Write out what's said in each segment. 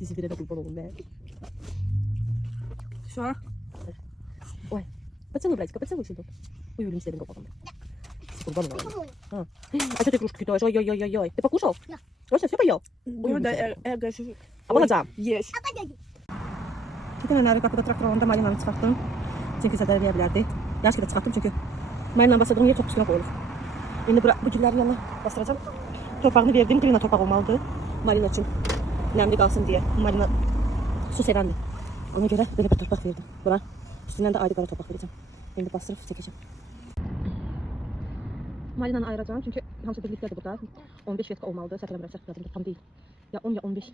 Zifire de kurban olun be. Что? Ой, поцелуй, братика, поцелуй сюда. Ой, Юлин, себе попал. Kurban olayım. Ha. Ay çok игрушки кидаешь. Ой. Ты покушал? Да. Точно, все поел? Ну да, эго же. А alacağım. Есть. Bir tane narı kapıda traktör onda malinanı çıkarttım. Çünkü zaten verebilirdi. Yaşlı da çıkarttım çünkü malinanı bastırdığım yer çok püsküne koyulur. Şimdi bu güllerin yanına bastıracağım. Torpağını verdim. Dibine torpak olmalıdır. Malina için nemli kalsın diye. Malina su sevendi. Ona göre böyle bir torpak verdim. Buna üstünden de ayrı kara torpak vereceğim. Şimdi bastırıp çekeceğim. Malina'nı ayıracağım çünkü hamsi birlikte de burada. 15 vetka olmalıdır. Səfərəm bırakacaq yadımda tam değil. Ya 10 ya 15.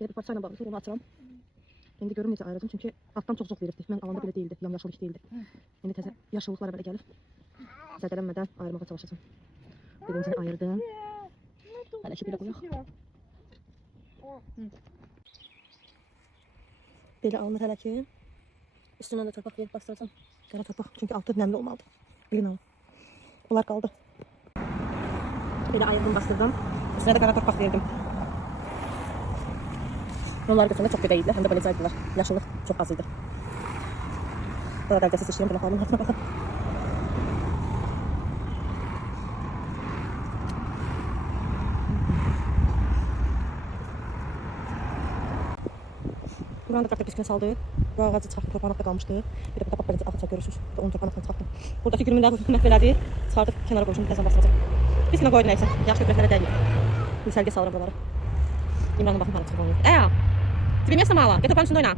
Böyle bir parçayla bağlı. Onu açıram. Şimdi görüm necə ayıracağım çünkü alttan çok verirdi. Mən alanda belə değildi. Yamyaşılıq değildi. Şimdi təzə yaşıllıqlara belə gəlib. Zədələnmədən ayırmağa çalışacağım. Birincini ayırdım. Hələ ki belə qoyaq. Belə alınır hələ ki. Üstündən də torpaq verib bastıracağım. Qara torpaq çünkü altı nəmli olmalıdır. Bilin alın. Bunlar kaldı. Böyle ayırdım bastırdım. Üstüne de kara torpak verdim. Onlar götüründe çok değildi. Hem de böyle zayıflar. Yaşlılık çok azıydı. Burada evdesiz işlerim. Bulaklarımın altına bakın. Buranın da traktör piskine saldı. Bu ağacı çıxartdım. Torpağın kalmıştı. Bir de burada bak böyle ağaçlar görürsünüz. Onun torpağın çıxarttım. Buradaki gürümünden məhvələdi. Çıxartıp kenara koymuşum. Birazdan bastıracağım. Piskine koydum neyse. Yaş köpəklərə dəymiyor. Müsəlgə salıram buraları. İmran'ın bakın bana telefonu. Тебе места мало? Где torpağın üstünde oyna.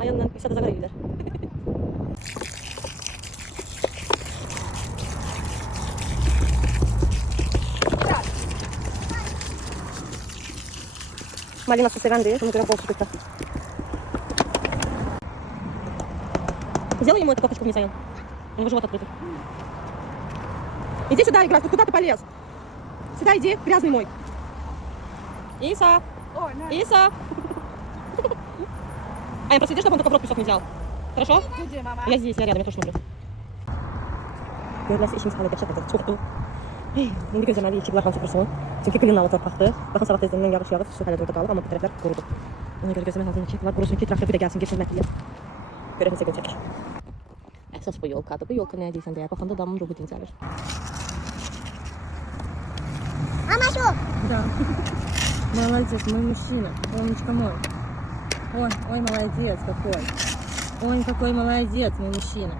Ayağından bir sadece gider. Malina su sevendi. Ona göre bol su döktü. Сделай ему эту кофточку вниз, Аян. У него живот открытый. Иди сюда играть. Куда ты полез? Сюда иди, грязный мой. Иса. Иса. Аян, просто иди, чтобы он только в рот песок не взял. Хорошо? Где, мама? Я здесь, я рядом, я тоже смотрю. Görüləsi işimiz halə geçək qədər çoxdur. İndi gözləməli ki, bunlar hamısı qurusun. Çünki klinalı torpaqdır. Baxın, sabah tezdən yağış yağıb, su hələ də orada qalıb, amma bu tərəflər qurudu. Ona görə gözləmək lazımdır ki, bunlar qurusun ki, traktör bir də gəlsin, geçsin mətliyə. Görək necə götürək. Əsas bu yolkadır. Bu yolka nəyə deyirsən deyə, baxanda damın ruhu dincəlir. Мама, что? Да. Молодец, мой мужчина. Умничка мой. Ой, молодец какой. Ой, какой молодец, мой мужчина.